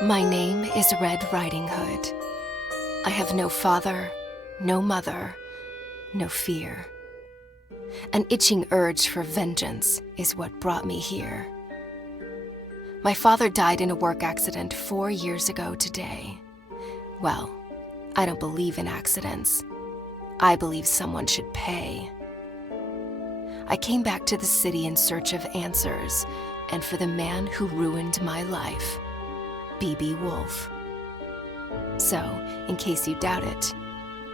My name is Red Riding Hood. I have no father, no mother, no fear. An itching urge for vengeance is what brought me here. My father died in a work accident 4 years ago today. Well, I don't believe in accidents. I believe someone should pay. I came back to the city in search of answers, and for the man who ruined my life, B.B. Woolfe. So, in case you doubt it,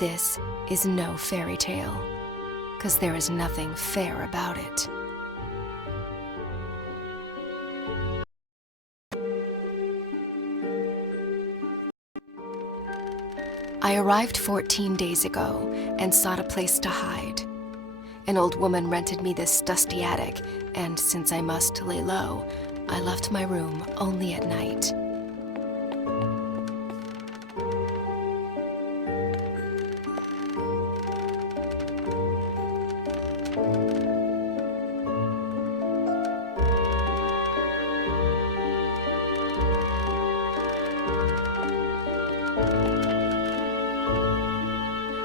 this is no fairy tale, 'cause there is nothing fair about it. I arrived 14 days ago and sought a place to hide. An old woman rented me this dusty attic, and since I must lay low, I left my room only at night.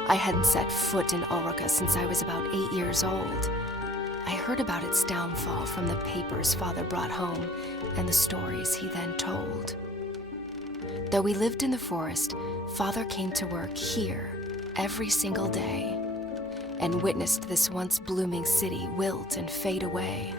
I hadn't set foot in Ulrica since I was about 8 years old. I heard about its downfall from the papers Father brought home and the stories he then told. Though we lived in the forest, Father came to work here every single day and witnessed this once blooming city wilt and fade away.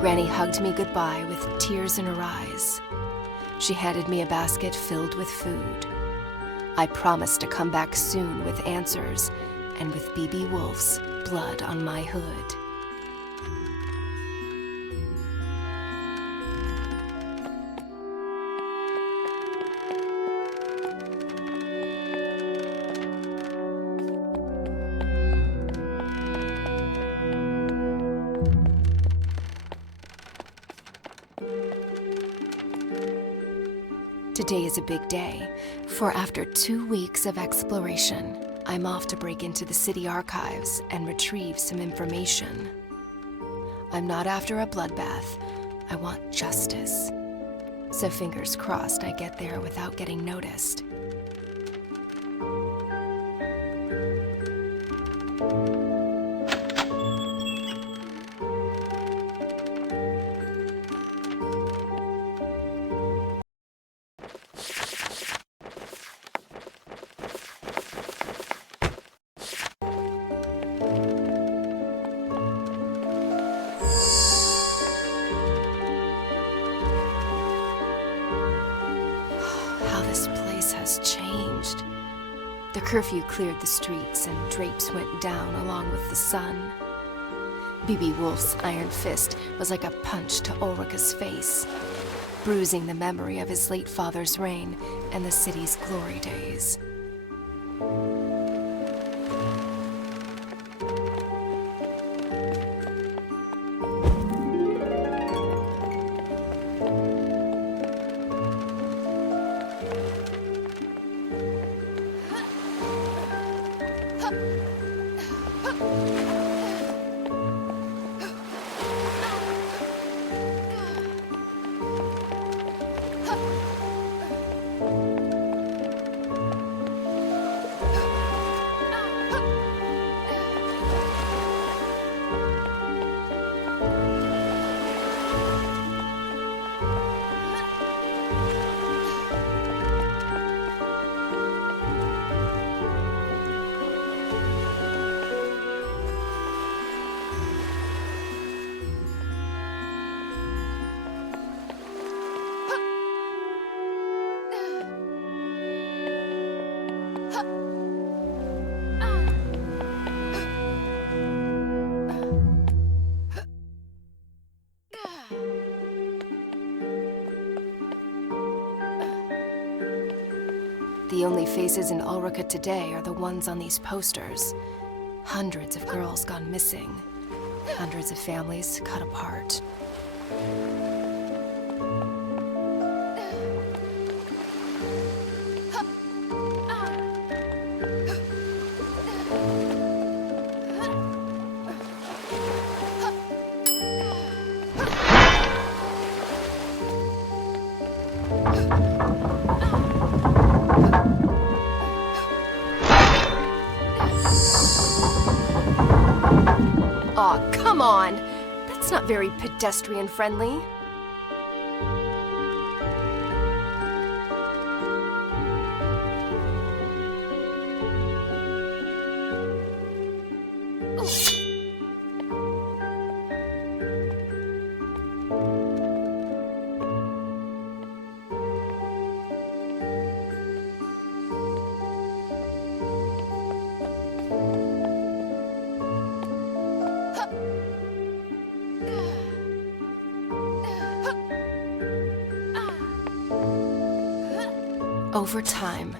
Granny hugged me goodbye with tears in her eyes. She handed me a basket filled with food. I promised to come back soon with answers and with B.B. Woolfe's blood on my hood. Today is a big day, for after 2 weeks of exploration, I'm off to break into the city archives and retrieve some information. I'm not after a bloodbath, I want justice. So fingers crossed I get there without getting noticed. This place has changed. The curfew cleared the streets and drapes went down along with the sun. B.B. Woolfe's iron fist was like a punch to Ulrica's face, bruising the memory of his late father's reign and the city's glory days. The only faces in Ulrica today are the ones on these posters. Hundreds of girls gone missing. Hundreds of families cut apart. Aw, come on! That's not very pedestrian-friendly. Over time,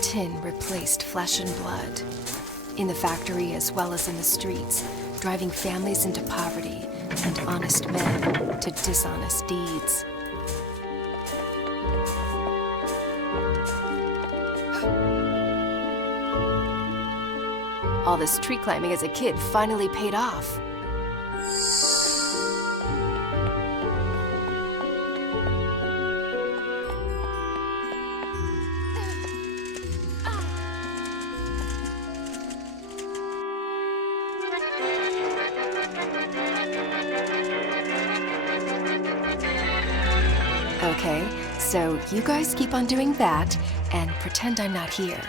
tin replaced flesh and blood. In the factory as well as in the streets, driving families into poverty and honest men to dishonest deeds. All this tree climbing as a kid finally paid off. Okay, so you guys keep on doing that and pretend I'm not here.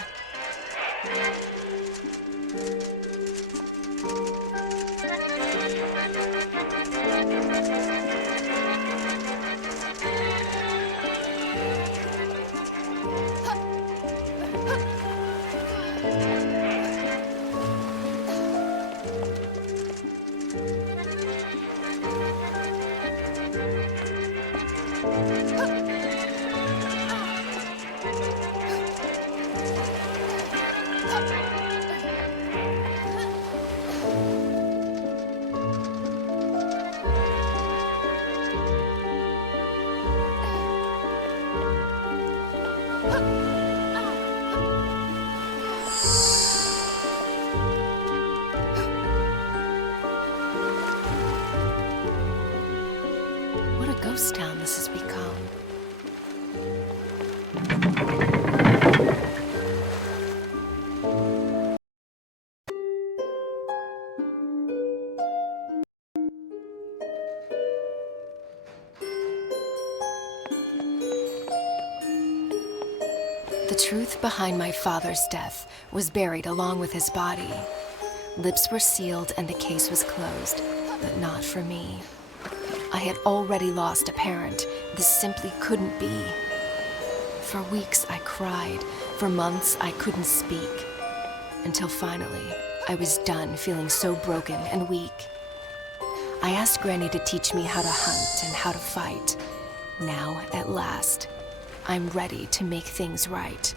What a ghost town this has become. The truth behind my father's death was buried along with his body. Lips were sealed and the case was closed, but not for me. I had already lost a parent. This simply couldn't be. For weeks I cried. For months I couldn't speak. Until finally, I was done feeling so broken and weak. I asked Granny to teach me how to hunt and how to fight. Now, at last, I'm ready to make things right.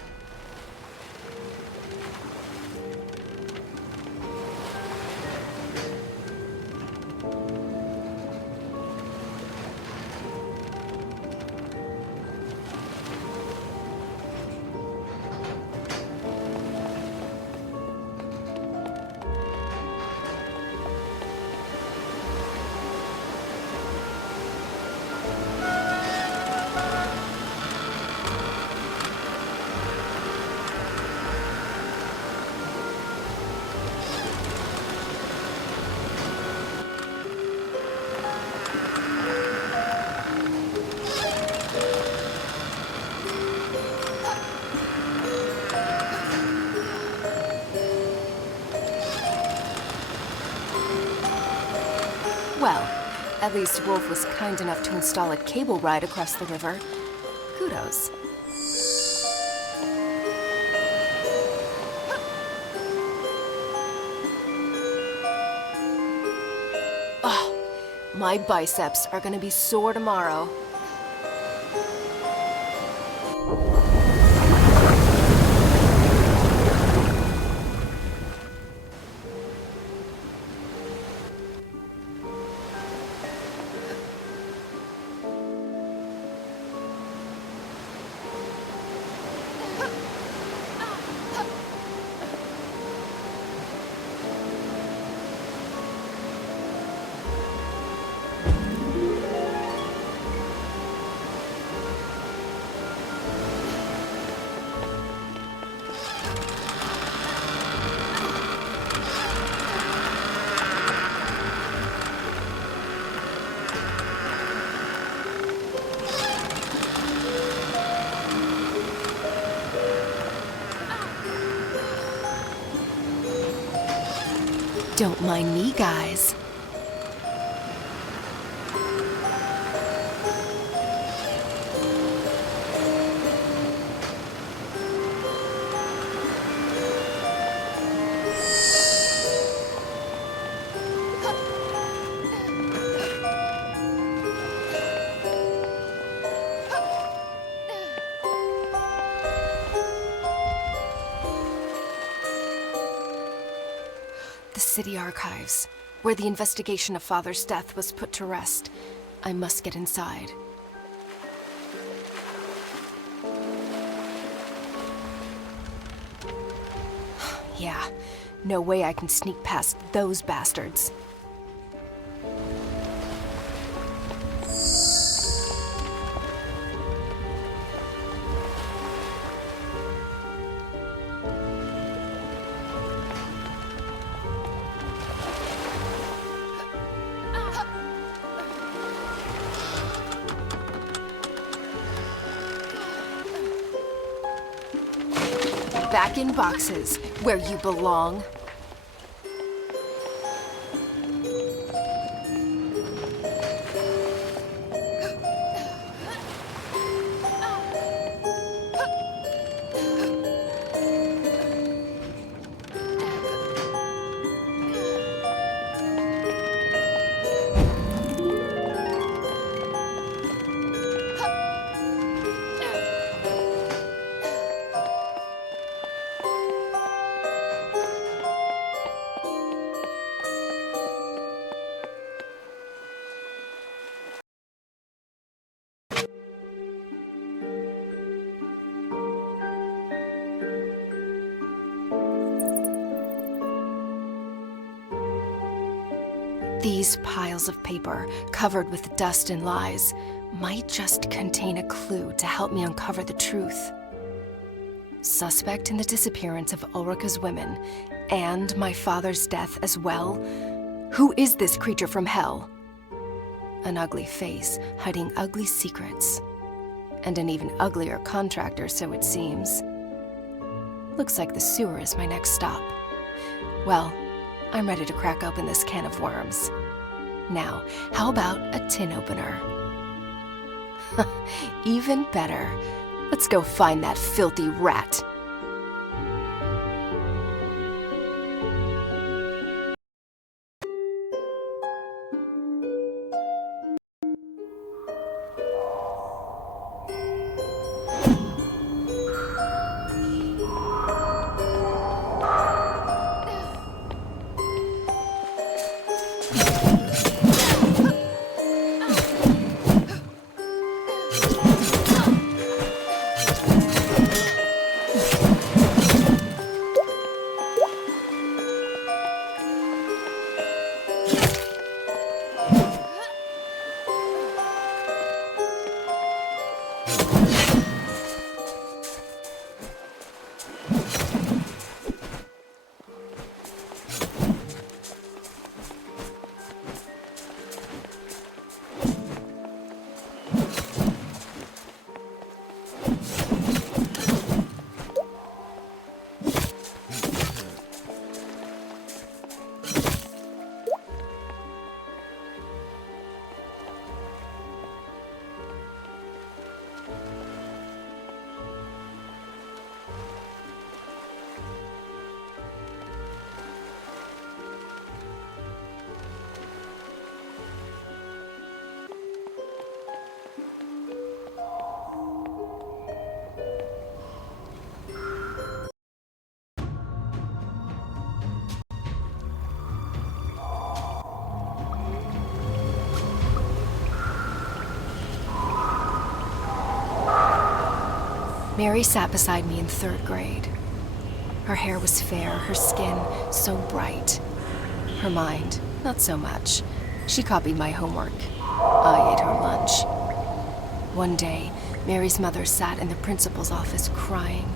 At least Woolfe was kind enough to install a cable ride across the river. Kudos. Oh, my biceps are gonna be sore tomorrow. Don't mind me, guys. The city archives, where the investigation of Father's death was put to rest. I must get inside. Yeah, no way I can sneak past those bastards. Back in boxes, where you belong. These piles of paper, covered with dust and lies, might just contain a clue to help me uncover the truth. Suspect in the disappearance of Ulrika's women, and my father's death as well. Who is this creature from hell? An ugly face, hiding ugly secrets. And an even uglier contractor, so it seems. Looks like the sewer is my next stop. Well, I'm ready to crack open this can of worms. Now, how about a tin opener? Even better. Let's go find that filthy rat. Mary sat beside me in 3rd grade. Her hair was fair, her skin so bright. Her mind, not so much. She copied my homework. I ate her lunch. One day, Mary's mother sat in the principal's office crying.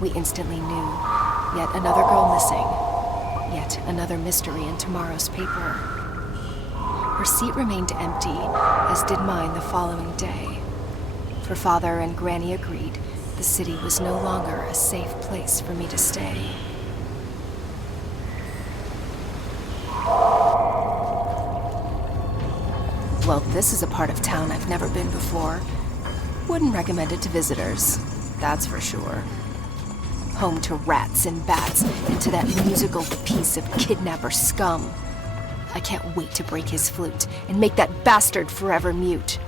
We instantly knew, yet another girl missing. Yet another mystery in tomorrow's paper. Her seat remained empty, as did mine the following day. For Father and Granny agreed the city was no longer a safe place for me to stay. Well, this is a part of town I've never been before. Wouldn't recommend it to visitors, that's for sure. Home to rats and bats, and to that musical piece of kidnapper scum. I can't wait to break his flute and make that bastard forever mute.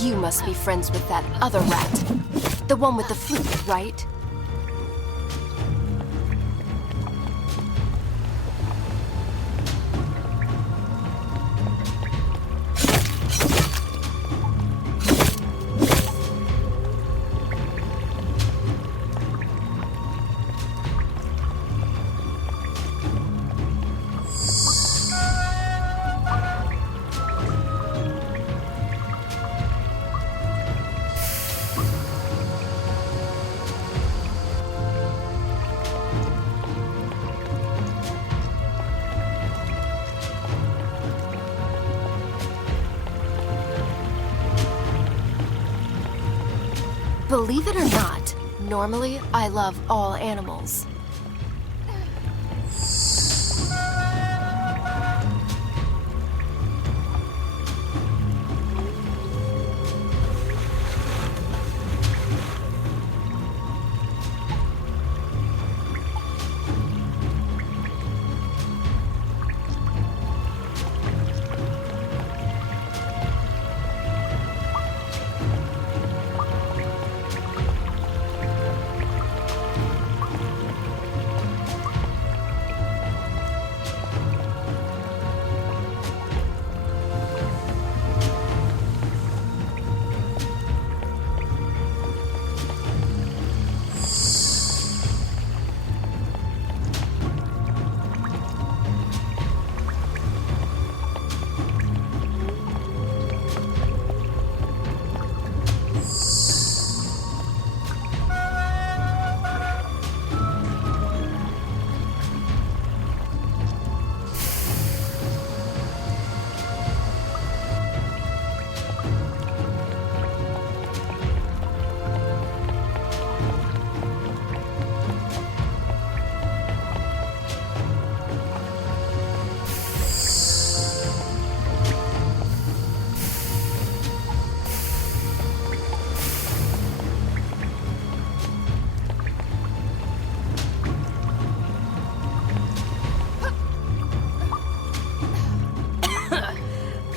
You must be friends with that other rat. The one with the flute, right? Believe it or not, normally I love all animals.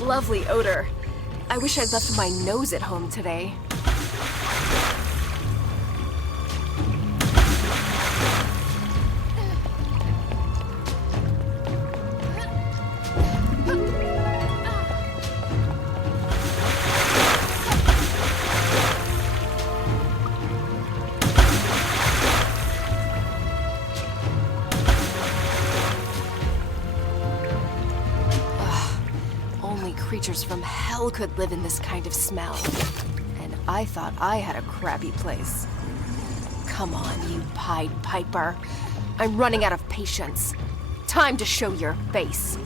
Lovely odor. I wish I'd left my nose at home today. Creatures from hell could live in this kind of smell. And I thought I had a crappy place. Come on, you Pied Piper. I'm running out of patience. Time to show your face.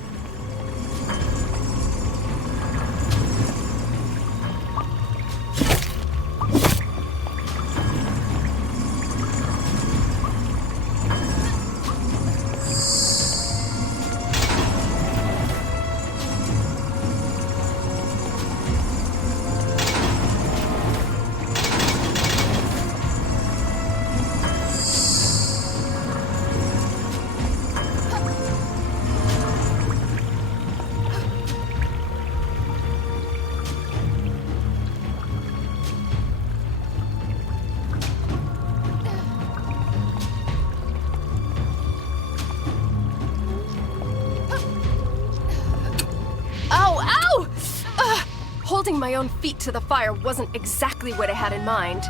Holding my own feet to the fire wasn't exactly what I had in mind.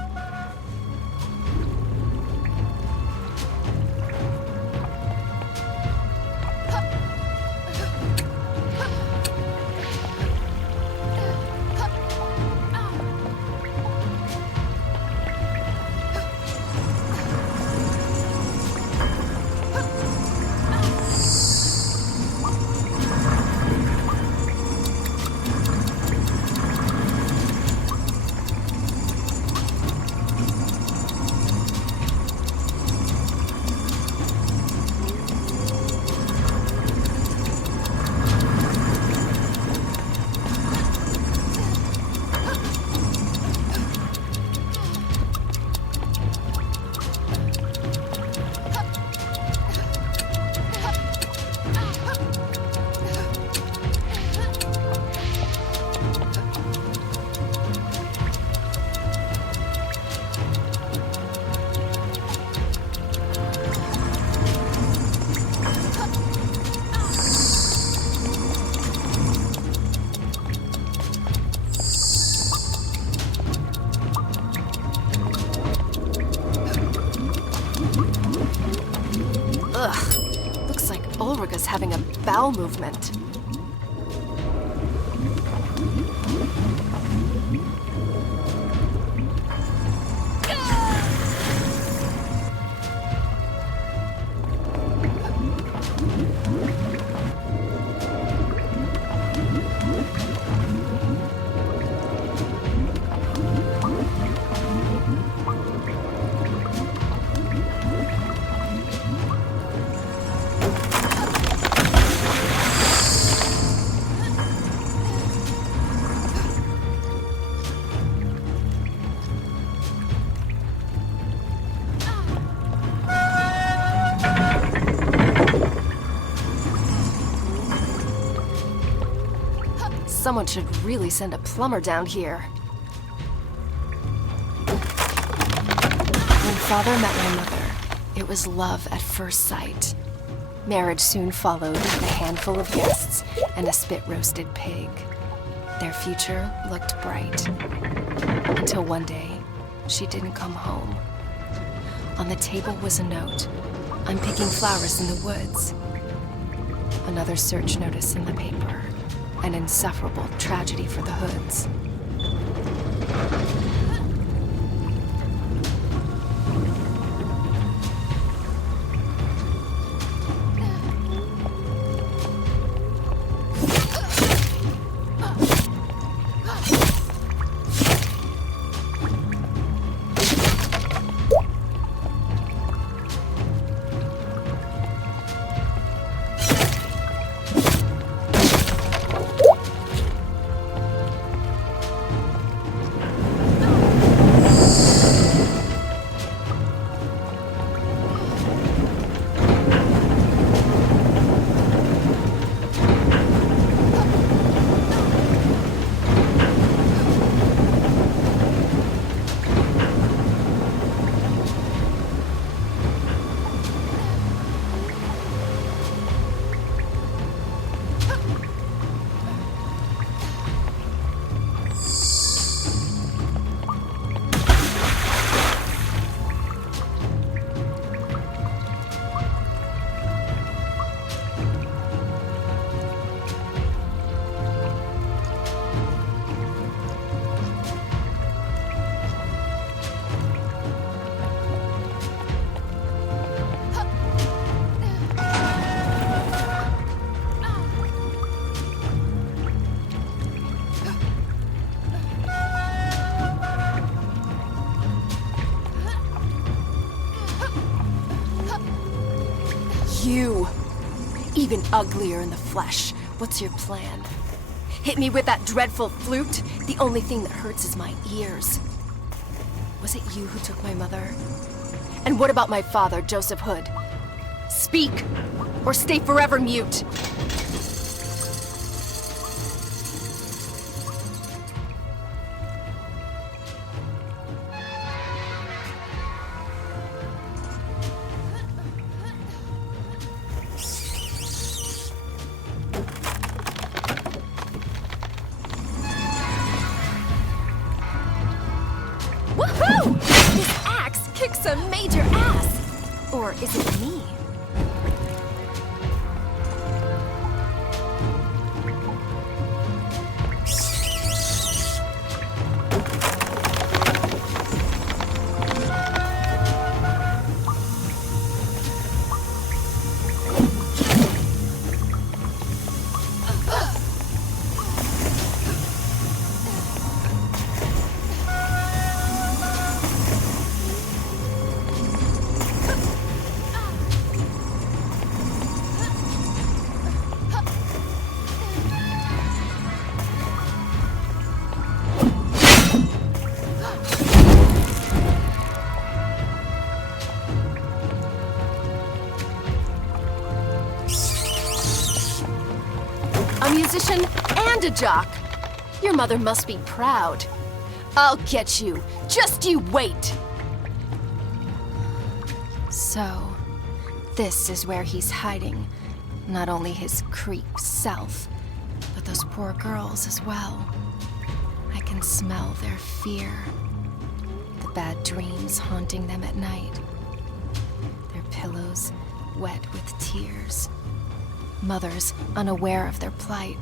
Having a bowel movement. Someone should really send a plumber down here. When Father met my mother, it was love at first sight. Marriage soon followed with a handful of guests and a spit-roasted pig. Their future looked bright. Until one day, she didn't come home. On the table was a note. I'm picking flowers in the woods. Another search notice in the paper. An insufferable tragedy for the Hoods. You! Even uglier in the flesh. What's your plan? Hit me with that dreadful flute? The only thing that hurts is my ears. Was it you who took my mother? And what about my father, Joseph Hood? Speak, or stay forever mute. kicks a major ass! Or is it me? A musician and a jock. Your mother must be proud. I'll get you. Just you wait. So, this is where he's hiding. Not only his creep self, but those poor girls as well. I can smell their fear. The bad dreams haunting them at night. Their pillows wet with tears. Mothers unaware of their plight.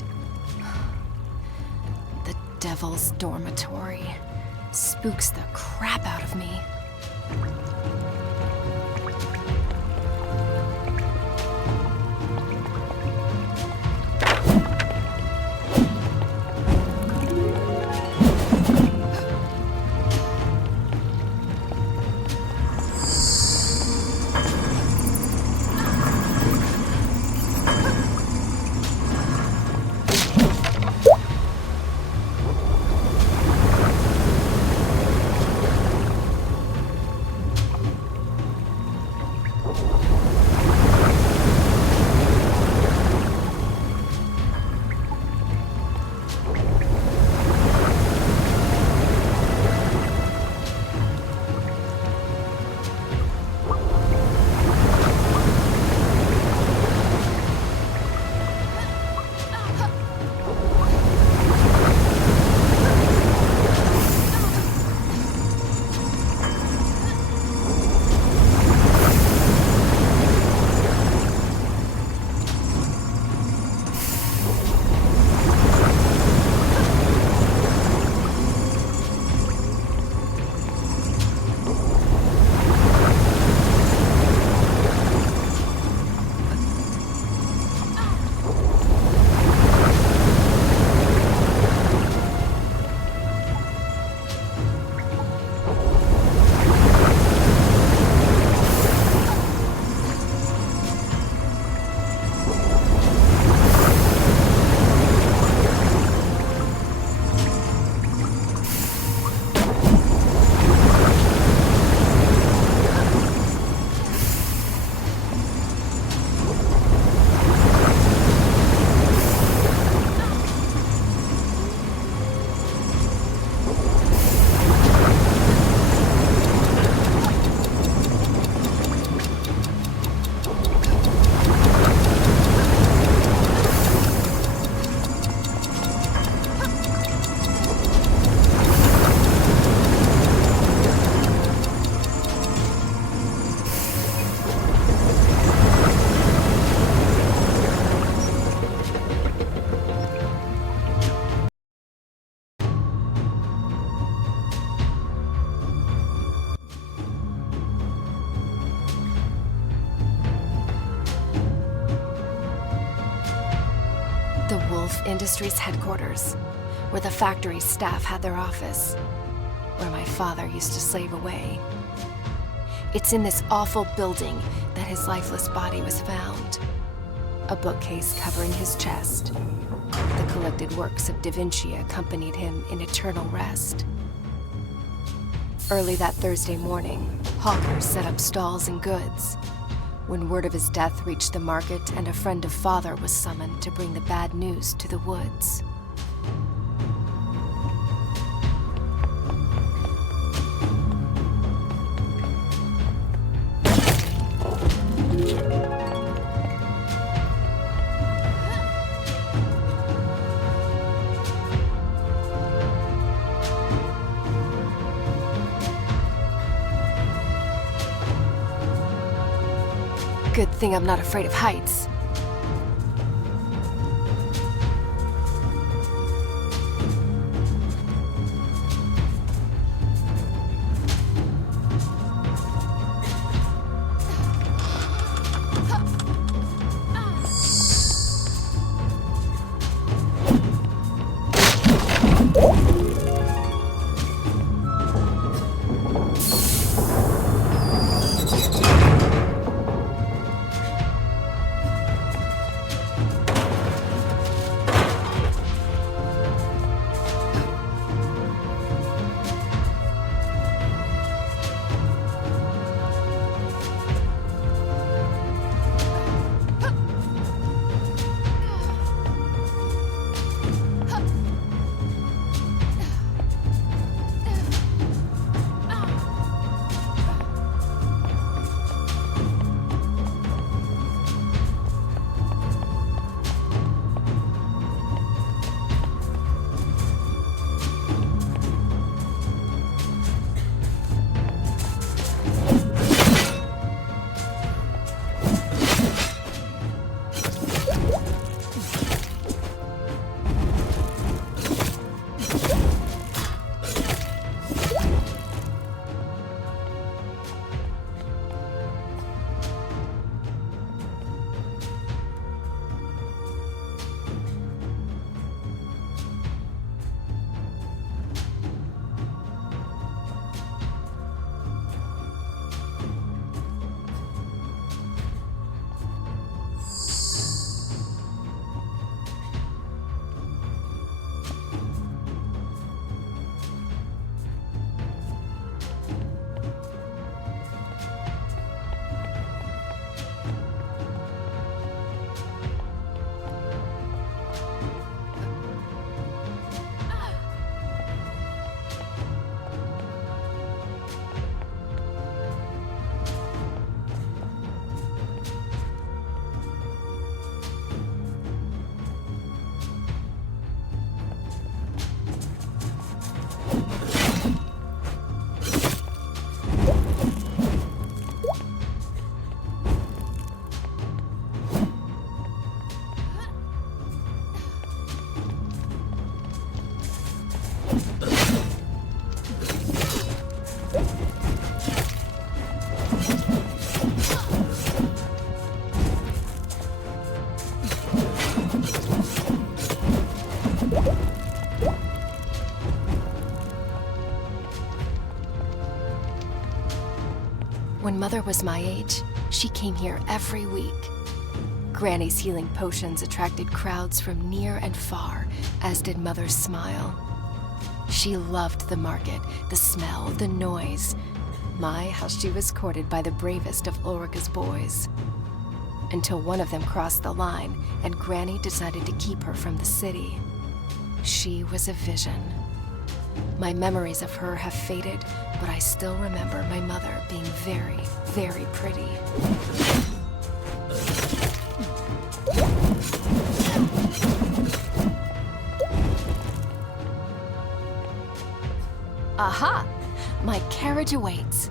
The devil's dormitory spooks the crap out of me. The Woolfe Industries headquarters, where the factory staff had their office, where my father used to slave away. It's in this awful building that his lifeless body was found. A bookcase covering his chest. The collected works of Da Vinci accompanied him in eternal rest. Early that Thursday morning, hawkers set up stalls and goods. When word of his death reached the market and a friend of father was summoned to bring the bad news to the woods. Good thing I'm not afraid of heights. When Mother was my age, she came here every week. Granny's healing potions attracted crowds from near and far, as did Mother's smile. She loved the market, the smell, the noise. My, how she was courted by the bravest of Ulrika's boys. Until one of them crossed the line, and Granny decided to keep her from the city. She was a vision. My memories of her have faded, but I still remember my mother being very, very pretty. Aha! My carriage awaits.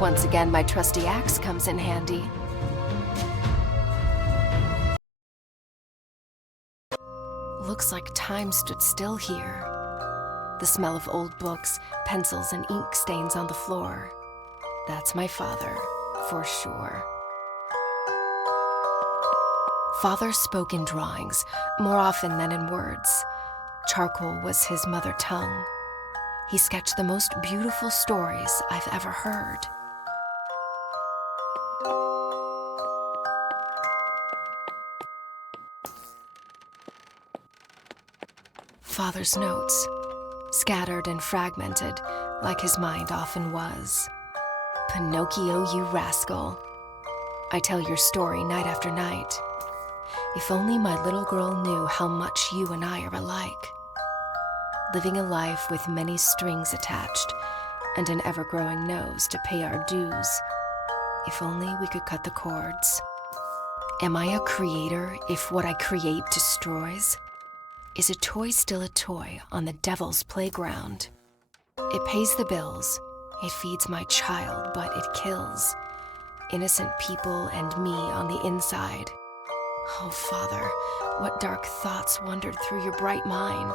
Once again, my trusty axe comes in handy. Looks like time stood still here. The smell of old books, pencils, and ink stains on the floor. That's my father, for sure. Father spoke in drawings, more often than in words. Charcoal was his mother tongue. He sketched the most beautiful stories I've ever heard. Father's notes, scattered and fragmented, like his mind often was. Pinocchio, you rascal. I tell your story night after night. If only my little girl knew how much you and I are alike. Living a life with many strings attached and an ever-growing nose to pay our dues. If only we could cut the cords. Am I a creator if what I create destroys? Is a toy still a toy on the devil's playground? It pays the bills, it feeds my child, but it kills innocent people and me on the inside. Oh, Father, what dark thoughts wandered through your bright mind?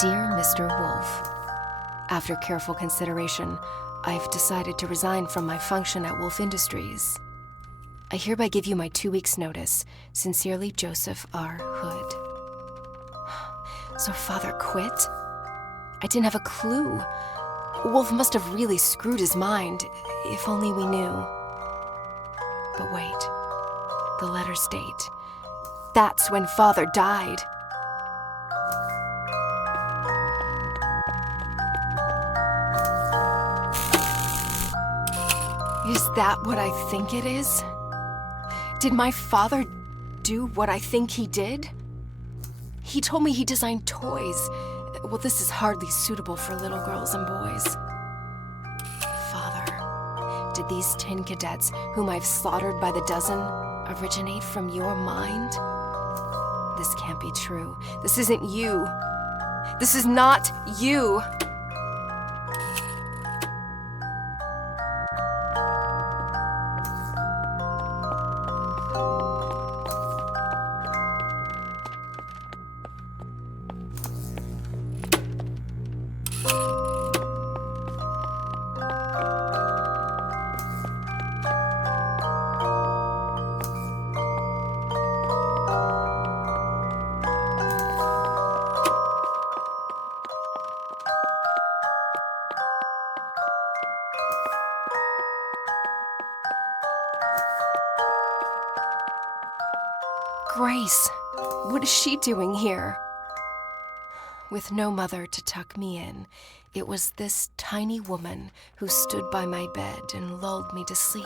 Dear Mr. Woolfe, after careful consideration, I've decided to resign from my function at Woolfe Industries. I hereby give you my 2 weeks' notice. Sincerely, Joseph R. Hood. So Father quit? I didn't have a clue. Woolfe must have really screwed his mind, if only we knew. But wait, the letters date. That's when Father died. Is that what I think it is? Did my father do what I think he did? He told me he designed toys. Well, this is hardly suitable for little girls and boys. Father, did these tin cadets, whom I've slaughtered by the dozen, originate from your mind? This can't be true. This isn't you. This is not you. Grace, what is she doing here? With no mother to tuck me in, it was this tiny woman who stood by my bed and lulled me to sleep.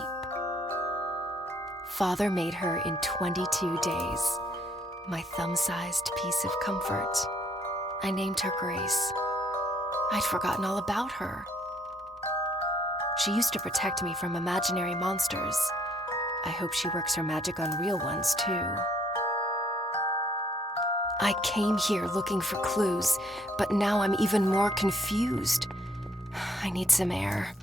Father made her in 22 days, my thumb-sized piece of comfort. I named her Grace. I'd forgotten all about her. She used to protect me from imaginary monsters. I hope she works her magic on real ones, too. I came here looking for clues, but now I'm even more confused. I need some air.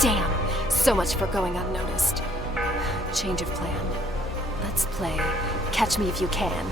Damn, so much for going unnoticed. Change of plan. Let's play Catch Me If You Can.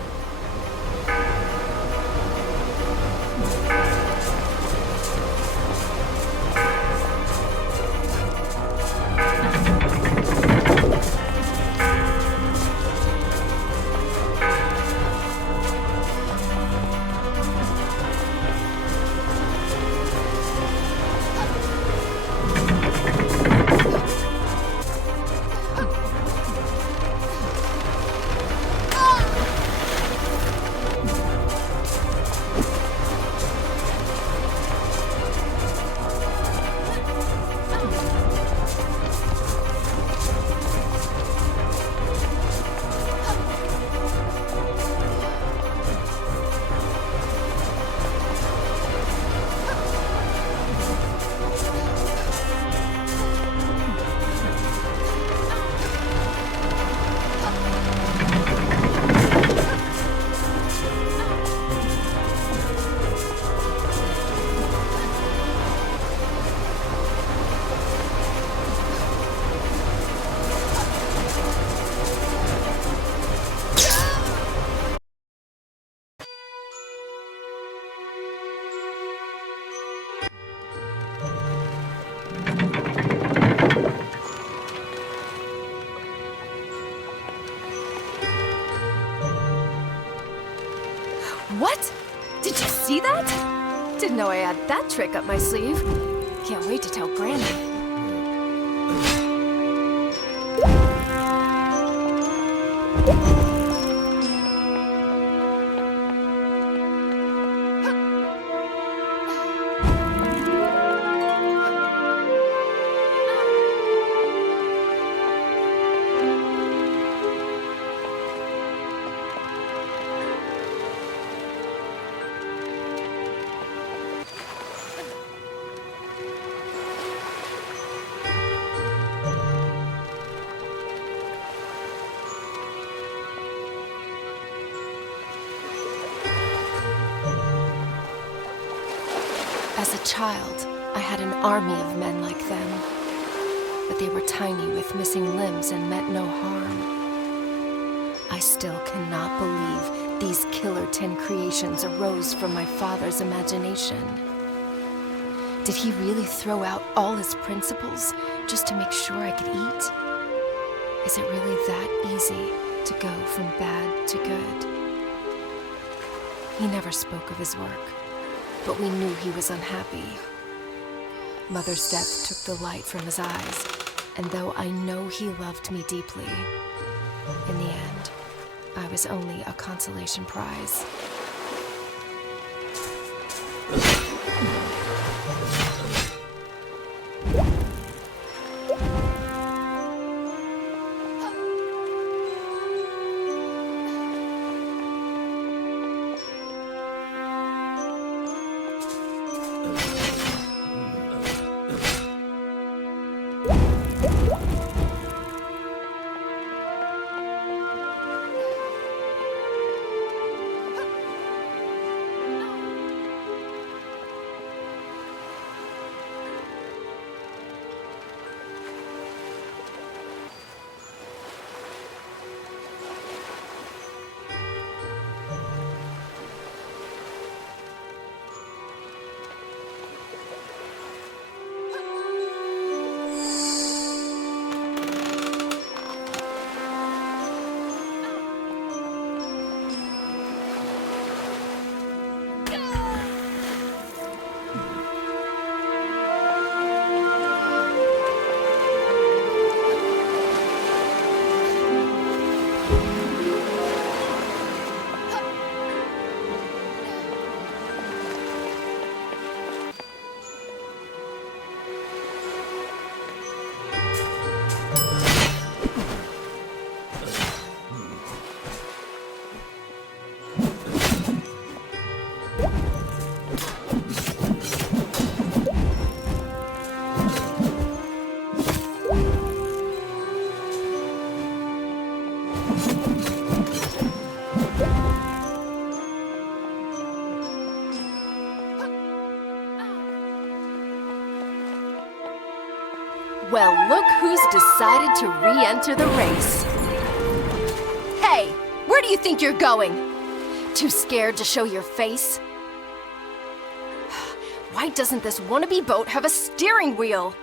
What? Did you see that? Didn't know I had that trick up my sleeve. Can't wait to tell Granny. As a child, I had an army of men like them. But they were tiny with missing limbs and meant no harm. I still cannot believe these killer tin creations arose from my father's imagination. Did he really throw out all his principles just to make sure I could eat? Is it really that easy to go from bad to good? He never spoke of his work, but we knew he was unhappy. Mother's death took the light from his eyes, and though I know he loved me deeply, in the end, I was only a consolation prize. Well, look who's decided to re-enter the race. Hey, where do you think you're going? Too scared to show your face? Why doesn't this wannabe boat have a steering wheel?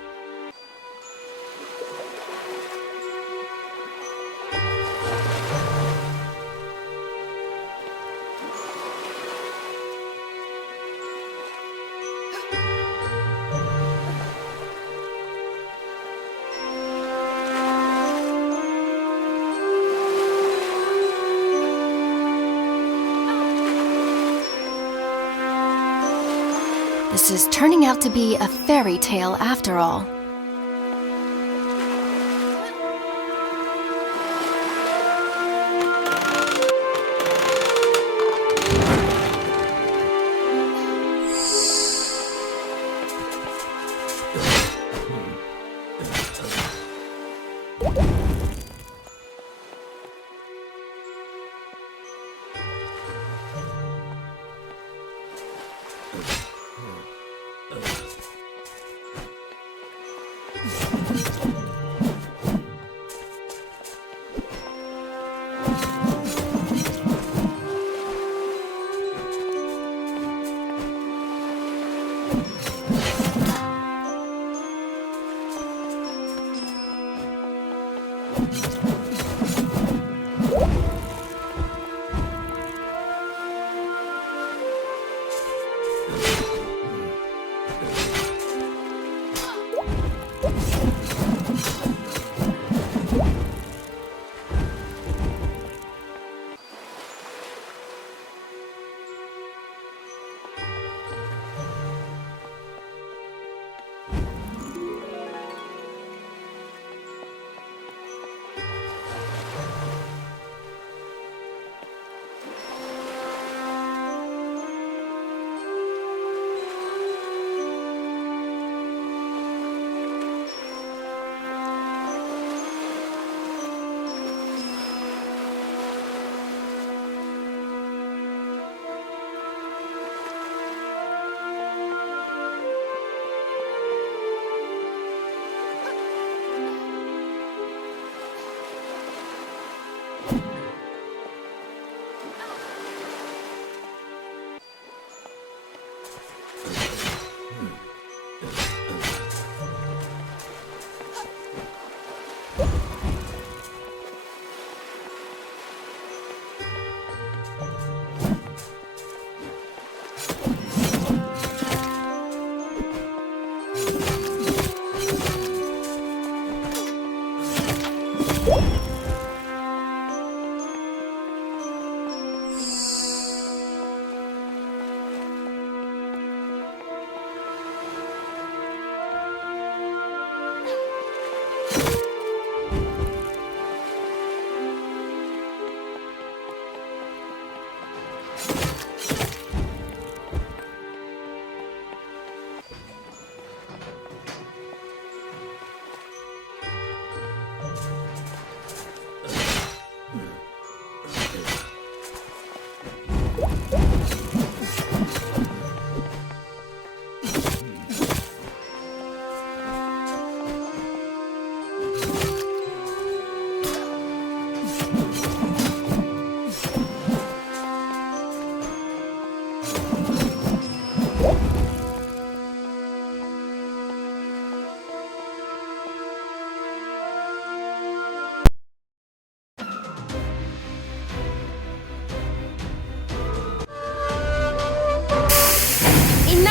This is turning out to be a fairy tale after all.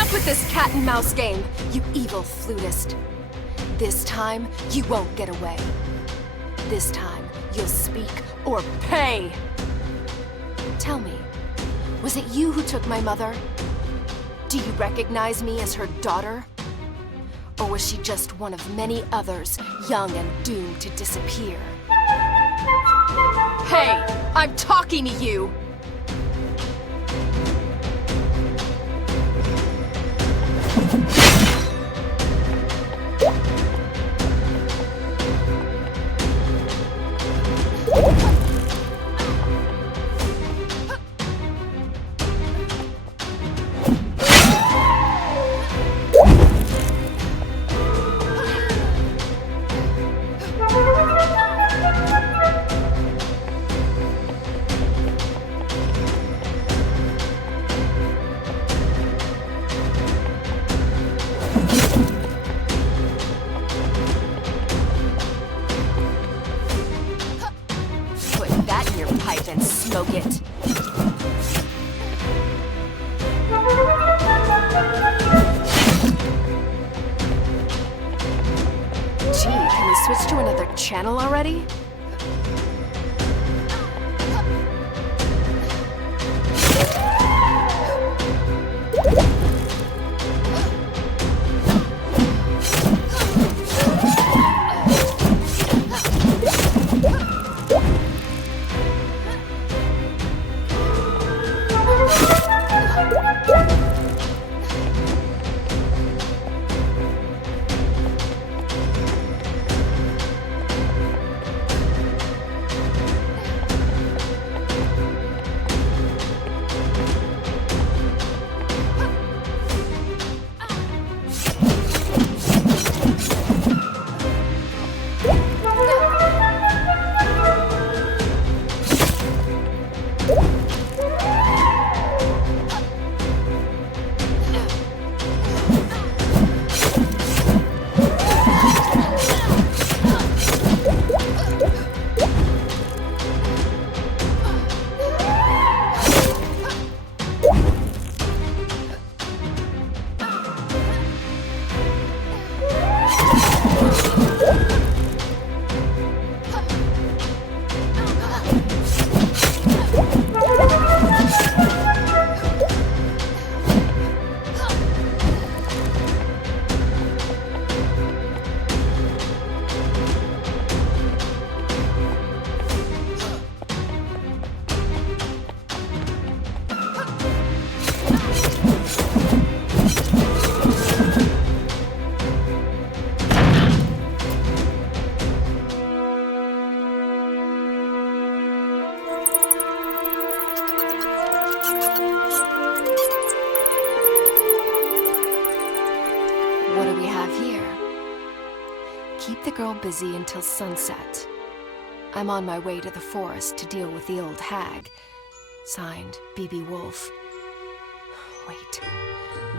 Enough with this cat and mouse game, you evil flutist. This time, you won't get away. This time, you'll speak or pay. Tell me, was it you who took my mother? Do you recognize me as her daughter? Or was she just one of many others, young and doomed to disappear? Hey, I'm talking to you! And smoke it. Gee, can we switch to another channel already? Busy until sunset. I'm on my way to the forest to deal with the old hag. Signed, B.B. Woolfe. Wait.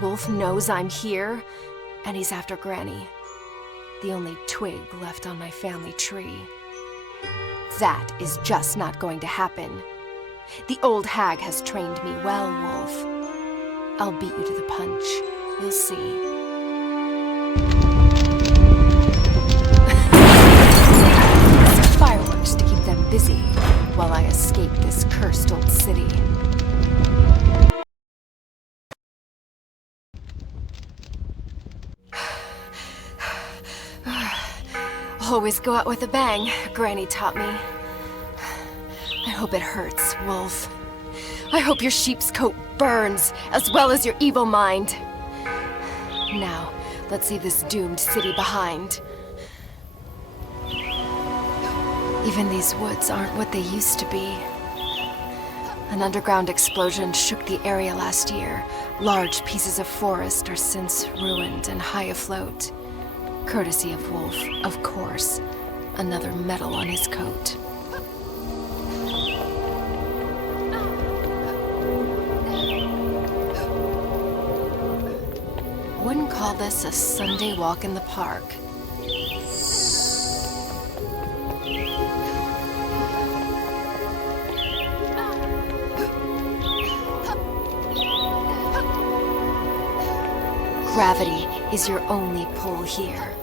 Woolfe knows I'm here, and he's after Granny. The only twig left on my family tree. That is just not going to happen. The old hag has trained me well, Woolfe. I'll beat you to the punch. You'll see. Fireworks to keep them busy while I escape this cursed old city. Always go out with a bang, Granny taught me. I hope it hurts, Woolfe. I hope your sheep's coat burns, as well as your evil mind. Now, let's leave this doomed city behind. Even these woods aren't what they used to be. An underground explosion shook the area last year. Large pieces of forest are since ruined and high afloat. Courtesy of Woolfe, of course. Another medal on his coat. Wouldn't call this a Sunday walk in the park. Gravity is your only pull here.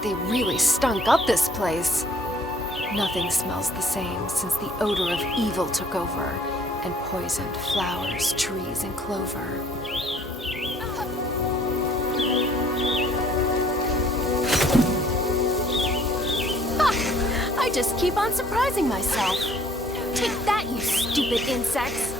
They really stunk up this place. Nothing smells the same since the odor of evil took over and poisoned flowers, trees, and clover. I just keep on surprising myself. Take that, you stupid insects!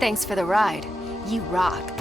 Thanks for the ride. You rock.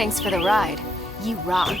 Thanks for the ride. You rock.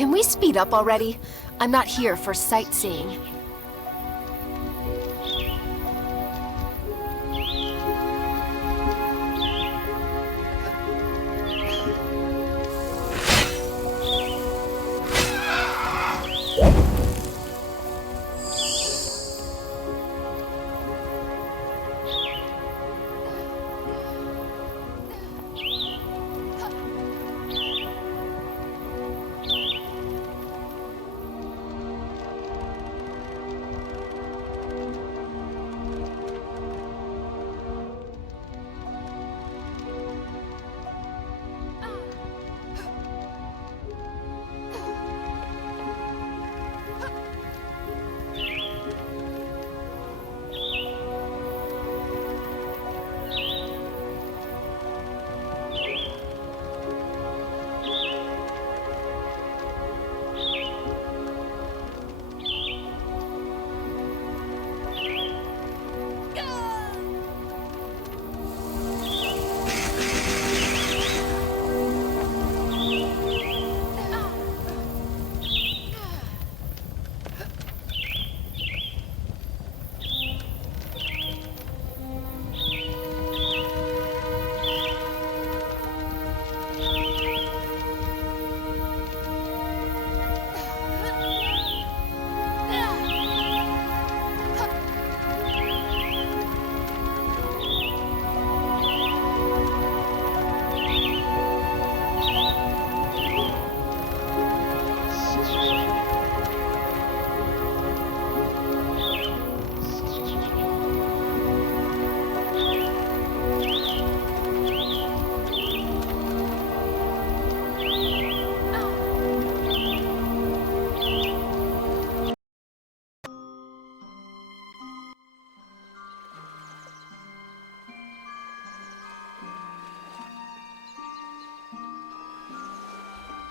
Can we speed up already? I'm not here for sightseeing.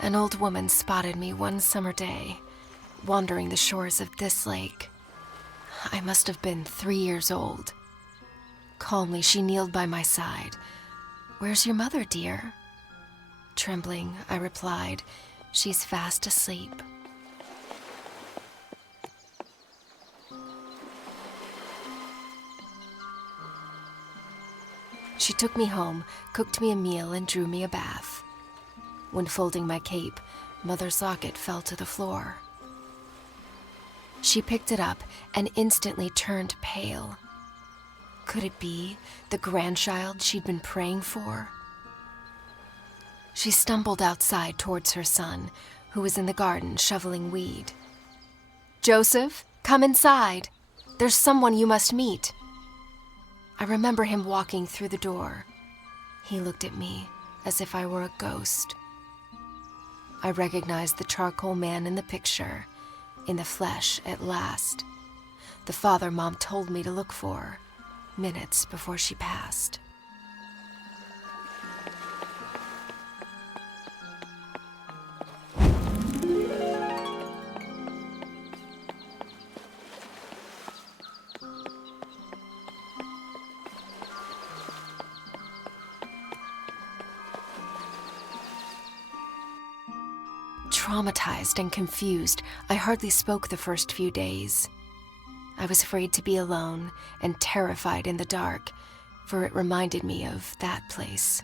An old woman spotted me one summer day, wandering the shores of this lake. I must have been 3 years old. Calmly, she kneeled by my side. "Where's your mother, dear?" Trembling, I replied, "She's fast asleep." She took me home, cooked me a meal, and drew me a bath. When folding my cape, Mother's locket fell to the floor. She picked it up and instantly turned pale. Could it be the grandchild she'd been praying for? She stumbled outside towards her son, who was in the garden shoveling weed. "Joseph, come inside. There's someone you must meet." I remember him walking through the door. He looked at me as if I were a ghost. I recognized the charcoal man in the picture, in the flesh at last. The father Mom told me to look for, minutes before she passed. Traumatized and confused, I hardly spoke the first few days. I was afraid to be alone and terrified in the dark, for it reminded me of that place.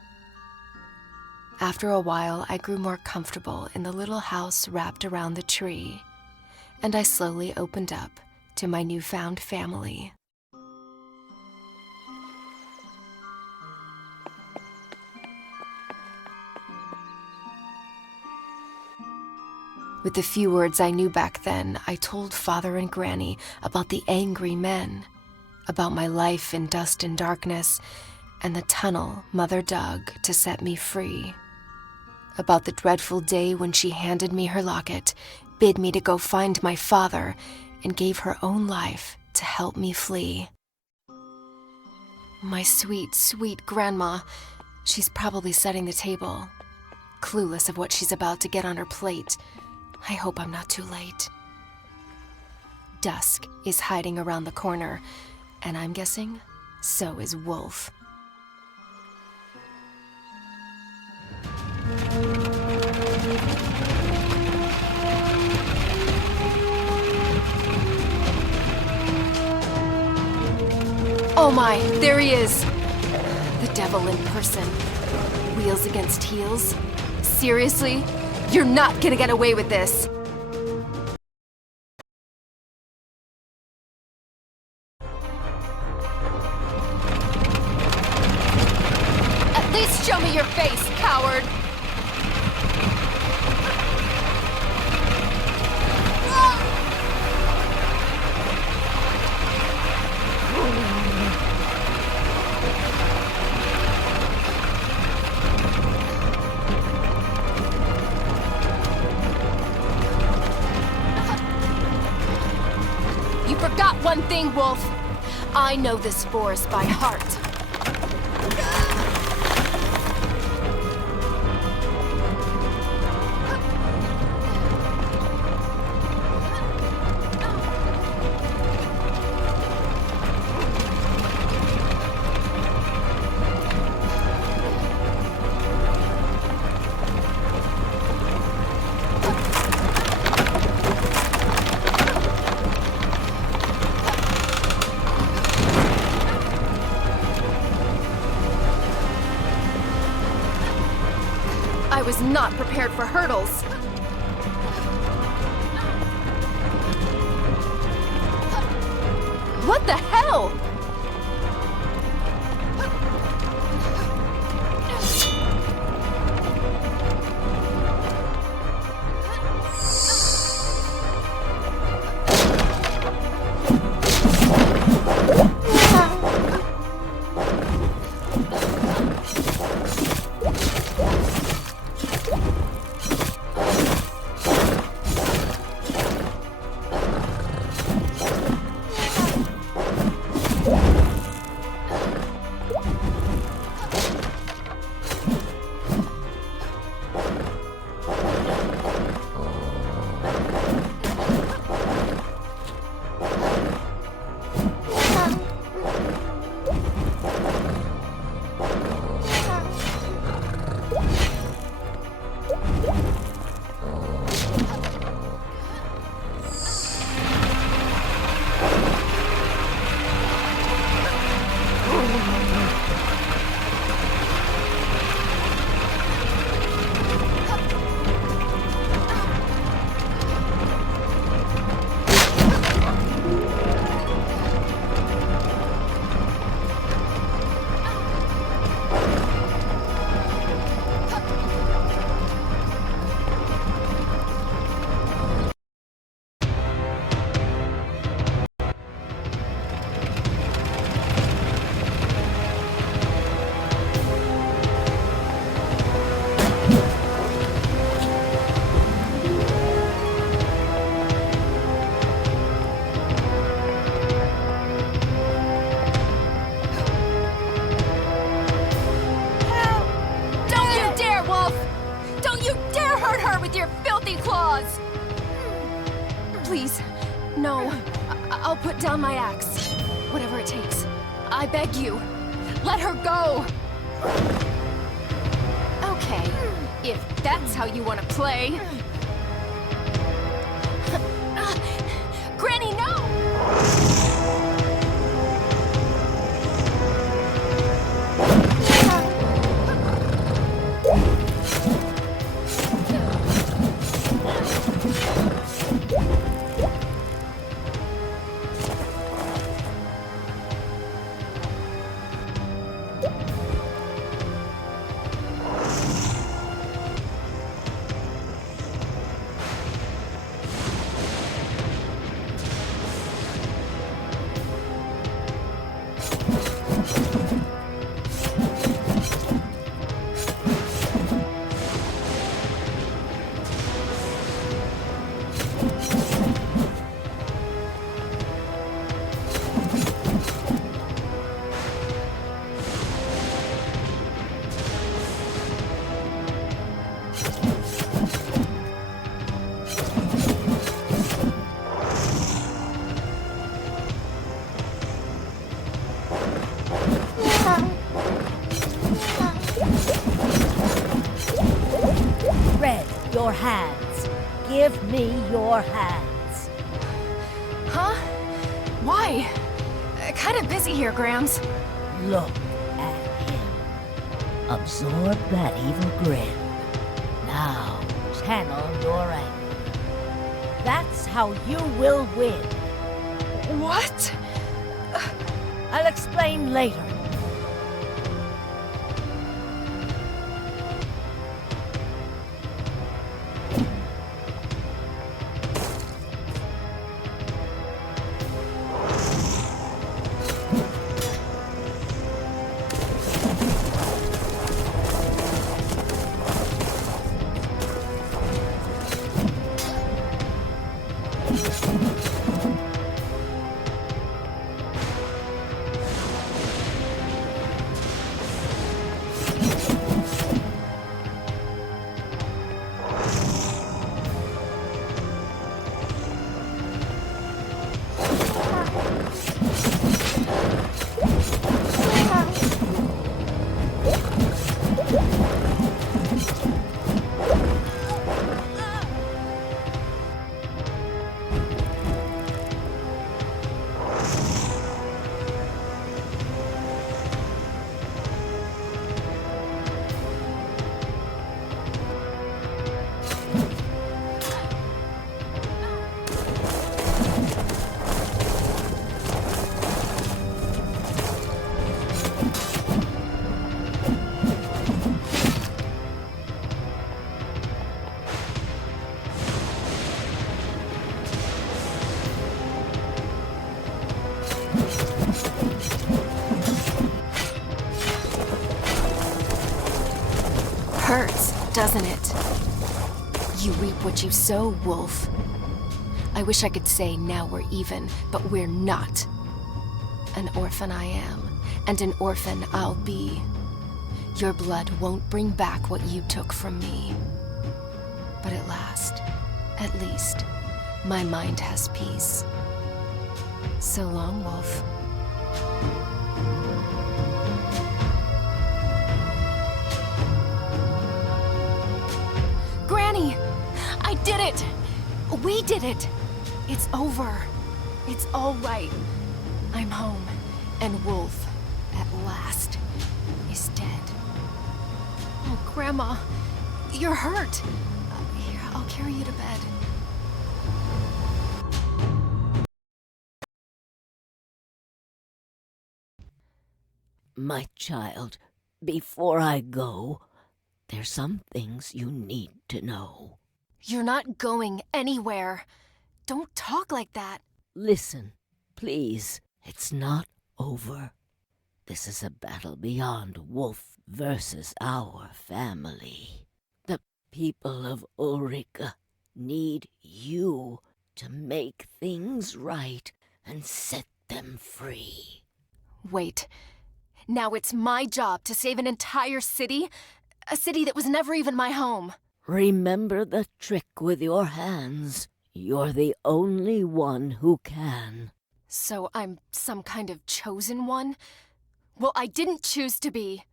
After a while, I grew more comfortable in the little house wrapped around the tree, and I slowly opened up to my newfound family. With the few words I knew back then, I told Father and Granny about the angry men, about my life in dust and darkness, and the tunnel Mother dug to set me free. About the dreadful day when she handed me her locket, bid me to go find my father, and gave her own life to help me flee. My sweet, sweet grandma, she's probably setting the table, clueless of what she's about to get on her plate. I hope I'm not too late. Dusk is hiding around the corner, and I'm guessing so is Woolfe. my, there he is. The devil in person. Wheels against heels? Seriously? You're not gonna get away with this. At least show me your face, coward! You forgot one thing, Woolfe. I know this forest by heart. I was not prepared for hurdles. What the hell? Please, no. I'll put down my axe. Whatever it takes. I beg you. Let her go! Okay, if that's how you want to play. Granny, no! Your hands. Give me your hands. Huh? Why? kinda busy here, Grams. Look at him. Absorb that evil grin. Now, channel your anger. That's how you will win. What? I'll explain later. Hurts, doesn't it? You reap what you sow, Woolfe. I wish I could say now we're even, but we're not. An orphan I am, and an orphan I'll be. Your blood won't bring back what you took from me. But at least, my mind has peace. So long, Woolfe. Granny! I did it! We did it! It's over. It's all right. I'm home, and Woolfe, at last, is dead. Oh, Grandma, you're hurt. Here, I'll carry you to bed. My child, before I go, there's some things you need to know. You're not going anywhere. Don't talk like that. Listen, please. It's not over. This is a battle beyond Woolfe versus our family. The people of Ulrika need you to make things right and set them free. Wait. Now it's my job to save an entire city? A city that was never even my home. Remember the trick with your hands. You're the only one who can. So I'm some kind of chosen one? Well, I didn't choose to be.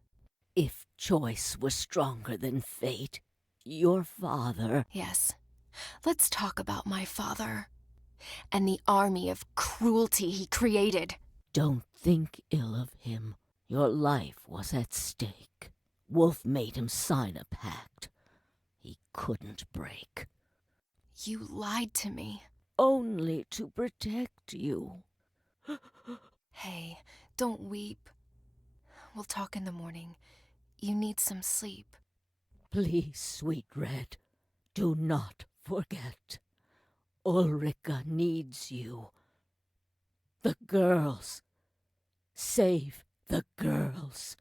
If choice was stronger than fate, your father... Yes. Let's talk about my father. And the army of cruelty he created. Don't think ill of him. Your life was at stake. Woolfe made him sign a pact he couldn't break. You lied to me. Only to protect you. Hey, don't weep. We'll talk in the morning. You need some sleep. Please, sweet Red, do not forget. Ulrika needs you. The girls. Save the girls.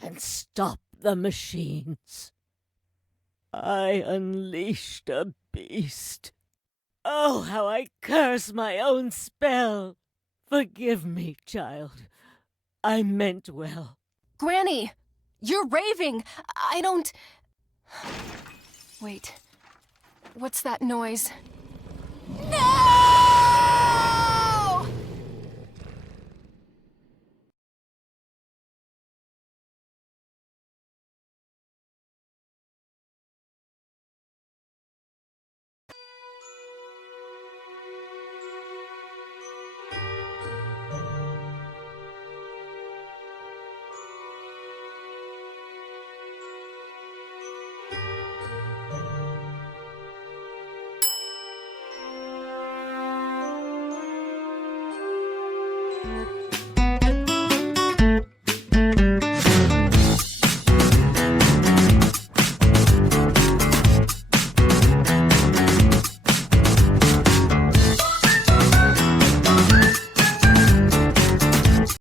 And stop the machines. I unleashed a beast. Oh, how I curse my own spell. Forgive me, child. I meant well. Granny! You're raving! I don't... Wait. What's that noise? No!